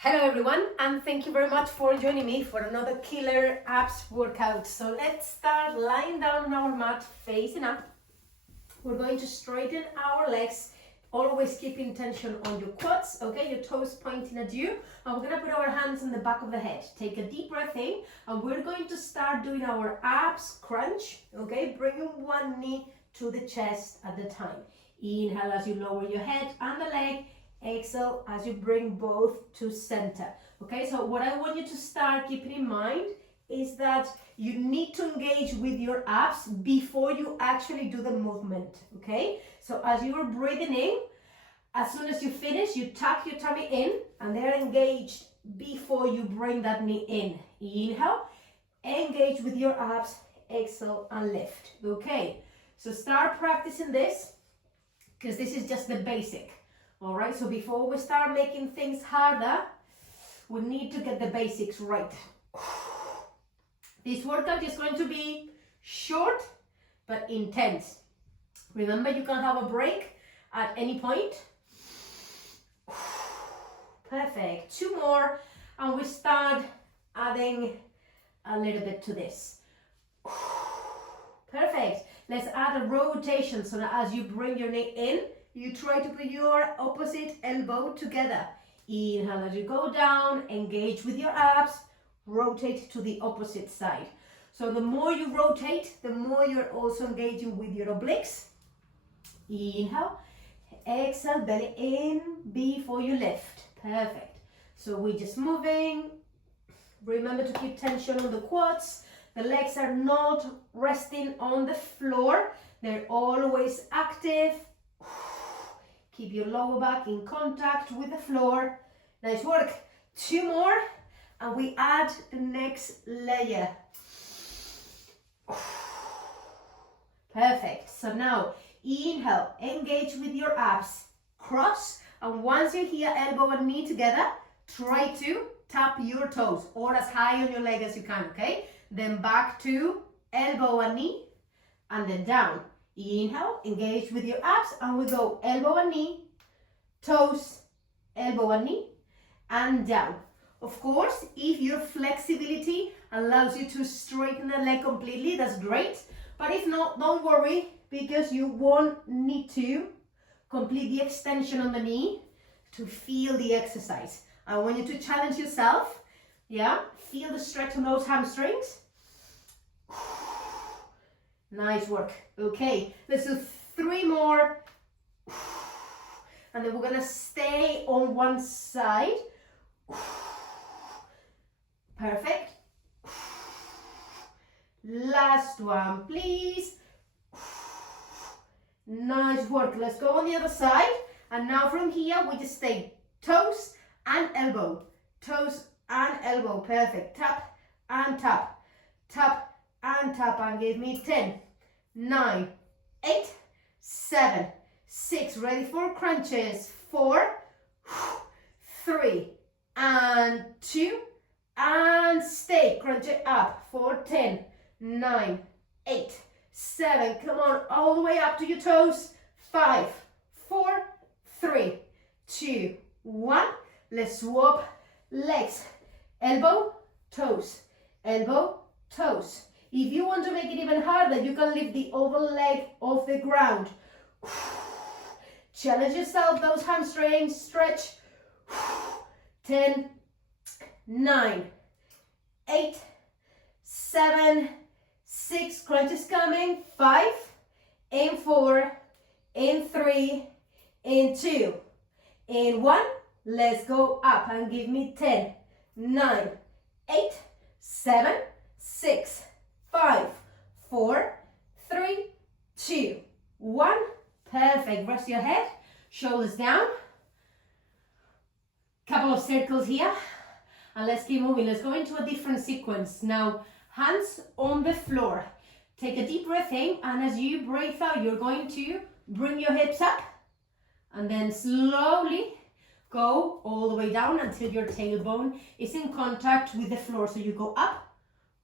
Hello everyone, and thank you very much for joining me for another killer abs workout. So let's start lying down on our mat, facing up. We're going to straighten our legs, always keeping tension on your quads, okay? Your toes pointing at you. And we're gonna put our hands on the back of the head. Take a deep breath in, and we're going to start doing our abs crunch, okay? Bringing one knee to the chest at the time. Inhale as you lower your head and the leg. Exhale as you bring both to center. Okay, so what I want you to start keeping in mind is that you need to engage with your abs before you actually do the movement. Okay, so as you are breathing in, as soon as you finish, you tuck your tummy in and they're engaged before you bring that knee in. Inhale, engage with your abs, exhale and lift. Okay, so start practicing this because this is just the basic. All right, so before we start making things harder, we need to get the basics right. This workout is going to be short but intense. Remember, you can have a break at any point. Perfect. Two more, and we start adding a little bit to this. Perfect. Let's add a rotation so that as you bring your knee in, you try to put your opposite elbow together. Inhale as you go down, engage with your abs, rotate to the opposite side. So the more you rotate, the more you're also engaging with your obliques. Inhale, exhale, belly in before you lift. Perfect. So we're just moving. Remember to keep tension on the quads. The legs are not resting on the floor. They're always active. Keep your lower back in contact with the floor. Nice work. Two more, and we add the next layer. Perfect. So now, inhale, engage with your abs. Cross, and once you're here, elbow and knee together, try to tap your toes, or as high on your leg as you can, okay? Then back to elbow and knee, and then down. Inhale, engage with your abs, and we go elbow and knee, toes, elbow and knee, and down. Of course, if your flexibility allows you to straighten the leg completely, that's great. But if not, don't worry, because you won't need to complete the extension on the knee to feel the exercise. I want you to challenge yourself, yeah? Feel the stretch on those hamstrings. Nice work. Okay, let's do three more. And then we're gonna stay on one side. Perfect. Last one, please. Nice work. Let's go on the other side. And now from here, we just stay toes and elbow. Toes and elbow. Perfect. Tap and tap. Tap and tap, and give me 10, 9, 8, 7, 6, ready for crunches, 4, 3, and 2, and stay, crunch it up for 10, 9, 8, 7, come on, all the way up to your toes, 5, 4, 3, 2, 1, let's swap legs, elbow, toes, elbow, toes. If you want to make it even harder, you can lift the other leg off the ground. Challenge yourself, those hamstrings, stretch. 10, 9, 8, 7, 6, crunch is coming, 5, in 4, in 3, in 2, in 1, let's go up and give me 10, 9, 8, 7, 6, 5, 4, 3, 2, 1. Perfect. Rest your head, shoulders down. Couple of circles here. And let's keep moving. Let's go into a different sequence. Now, hands on the floor. Take a deep breath in, and as you breathe out, you're going to bring your hips up and then slowly go all the way down until your tailbone is in contact with the floor. So you go up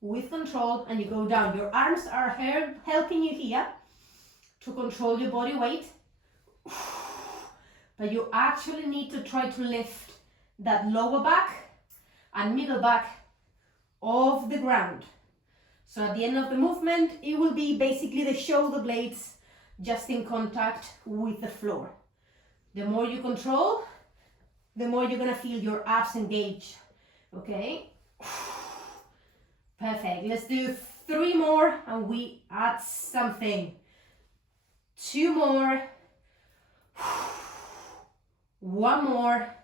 with control and you go down. Your arms are helping you here to control your body weight, but you actually need to try to lift that lower back and middle back off the ground. So at the end of the movement, it will be basically the shoulder blades just in contact with the floor. The more you control, the more you're gonna feel your abs engaged, okay? Perfect, let's do 3 more and we add something. 2 more. 1 more,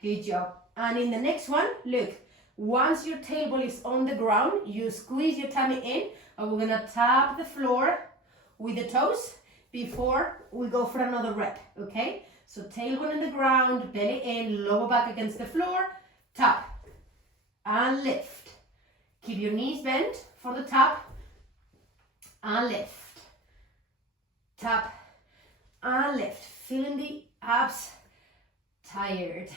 good job. And in the next one, look, once your tailbone is on the ground, you squeeze your tummy in and we're gonna tap the floor with the toes before we go for another rep, okay? So tailbone in the ground, belly in, lower back against the floor, tap and lift. Keep your knees bent for the tap and lift. Tap and lift. Feeling the abs tired.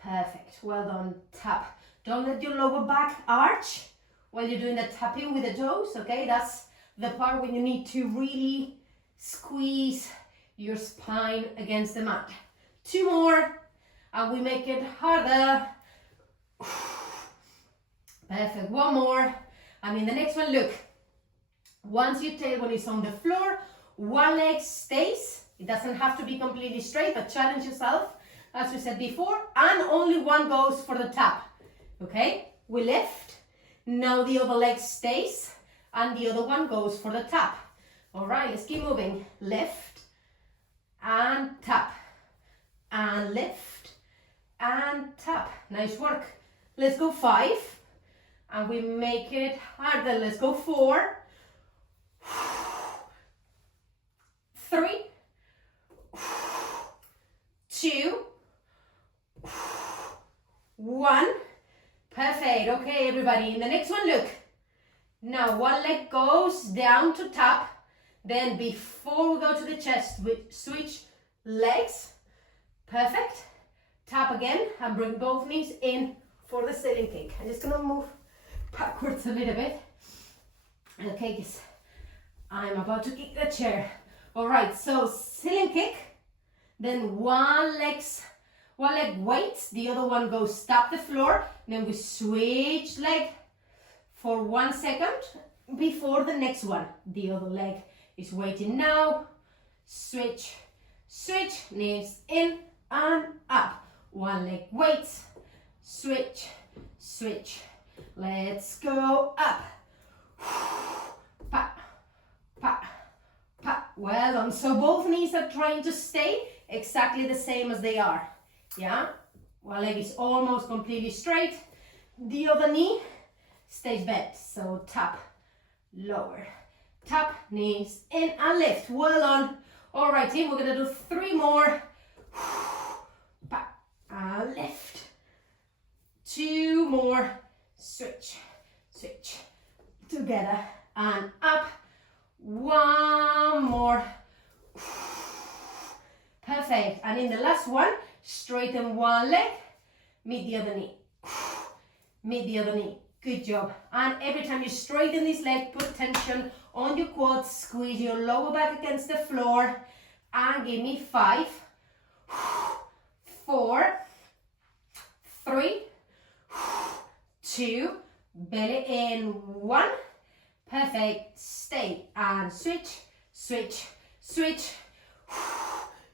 Perfect, well done, tap. Don't let your lower back arch while you're doing the tapping with the toes, okay? That's the part when you need to really squeeze your spine against the mat. 2 more, and we make it harder. Perfect, 1 more, and in the next one, look. Once your tailbone is on the floor, 1 leg stays. It doesn't have to be completely straight, but challenge yourself, as we said before, and only 1 goes for the tap, okay? We lift, now the other leg stays, and the other one goes for the tap. All right, let's keep moving. Lift, and tap, and lift, and tap. Nice work. Let's go 5, and we make it harder. Let's go 4, 3, 2, 1. Perfect. Okay, everybody. In the next one, look. Now 1 leg goes down to tap. Then before we go to the chest, we switch legs. Perfect. Tap again and bring both knees in for the ceiling kick. I'm just gonna move backwards a little bit. Okay, guys. I'm about to kick the chair. All right, so ceiling kick. Then one leg waits, the other one goes tap the floor. Then we switch leg for 1 second before the next one. The other leg is waiting now. Switch, switch, knees in and up. 1 leg waits, switch, switch. Let's go up. Pa, pa, pa. Well done. So both knees are trying to stay exactly the same as they are. Yeah, one leg is almost completely straight. The other knee stays bent. So tap, lower, tap, knees in and lift. Well done. All right, team, we're gonna do 3 more. Pa, and lift. 2 more. Switch, switch. Together and up. 1 more. Perfect. And in the last one, straighten 1 leg, meet the other knee. Meet the other knee. Good job. And every time you straighten this leg, put tension on your quads, squeeze your lower back against the floor, and give me 5, 4, 3, 2, belly in, 1. Perfect. Stay and switch, switch, switch.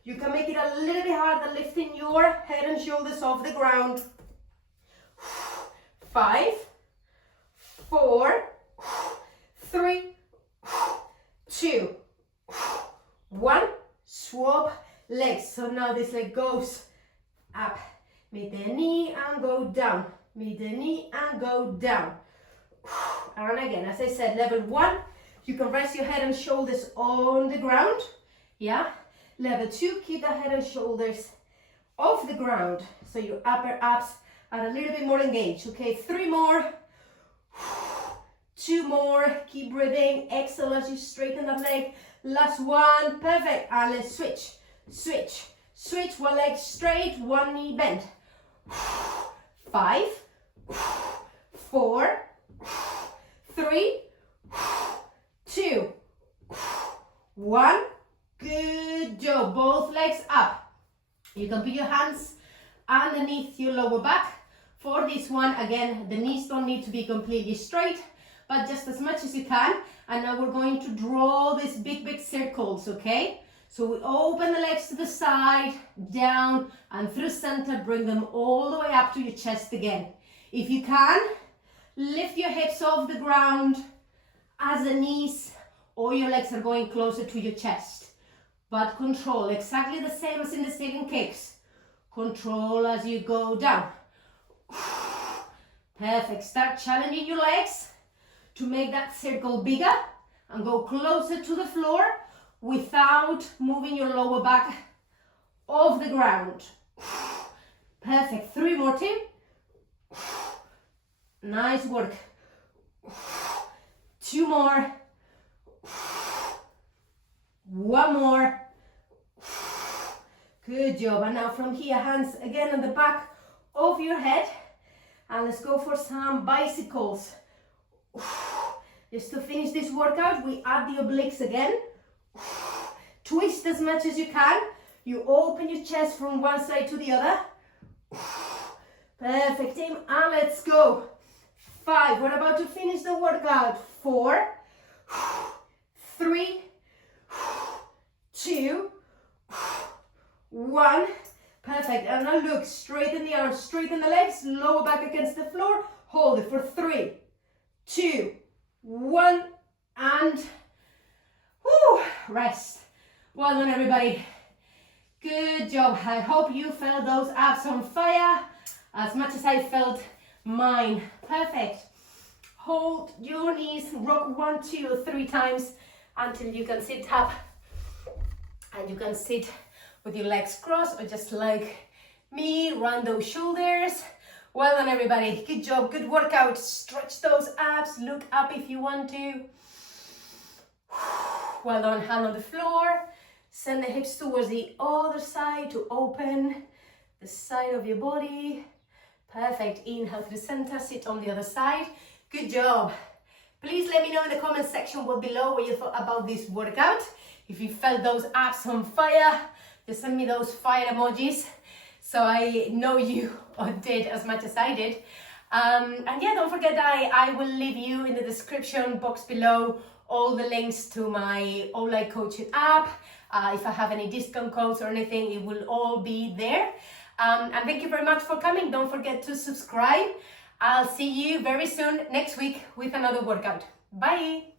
You can make it a little bit harder, lifting your head and shoulders off the ground. 5, 4, 3, 2, 1. Swap legs. So now this leg goes up. Meet the knee and go down. Meet the knee and go down. And again, as I said, level 1, you can rest your head and shoulders on the ground. Yeah. Level 2, keep the head and shoulders off the ground, so your upper abs are a little bit more engaged. Okay, 3 more, 2 more, keep breathing. Exhale as you straighten that leg. Last one, perfect. And let's switch, switch, switch. 1 leg straight, 1 knee bent. 5, 4, 3, 2, 1. Good job. Both legs up. You can put your hands underneath your lower back. For this one, again, the knees don't need to be completely straight, but just as much as you can. And now we're going to draw these big circles, okay? So we open the legs to the side, down, and through center, bring them all the way up to your chest again. If you can, lift your hips off the ground as the knees or your legs are going closer to your chest. But control, exactly the same as in the sitting kicks. Control as you go down. Perfect. Start challenging your legs to make that circle bigger and go closer to the floor without moving your lower back off the ground. Perfect. 3 more, Tim. Nice work. 2 more. 1 more. Good job. And now from here, hands again on the back of your head. And let's go for some bicycles. Just to finish this workout, we add the obliques again. Twist as much as you can. You open your chest from one side to the other. Perfect, Tim. And let's go. 5. We're about to finish the workout. 4, 3, 2, 1. Perfect. And now look, straighten the arms, straighten the legs, lower back against the floor. Hold it for 3, 2, 1, and rest. Well done, everybody. Good job. I hope you felt those abs on fire as much as I felt mine. Perfect. Hold your knees, rock 1, 2, 3 times until you can sit up. And you can sit with your legs crossed or just like me, round those shoulders. Well done, everybody. Good job, good workout. Stretch those abs, look up if you want to. Well done, hand on the floor. Send the hips towards the other side to open the side of your body. Perfect. Inhale through the center, sit on the other side. Good job. Please let me know in the comment section below what you thought about this workout. If you felt those abs on fire, just send me those fire emojis so I know you did as much as I did. And yeah, don't forget that I will leave you in the description box below all the links to my online coaching app. If I have any discount codes or anything, it will all be there. And thank you very much for coming. Don't forget to subscribe. I'll see you very soon next week with another workout. Bye.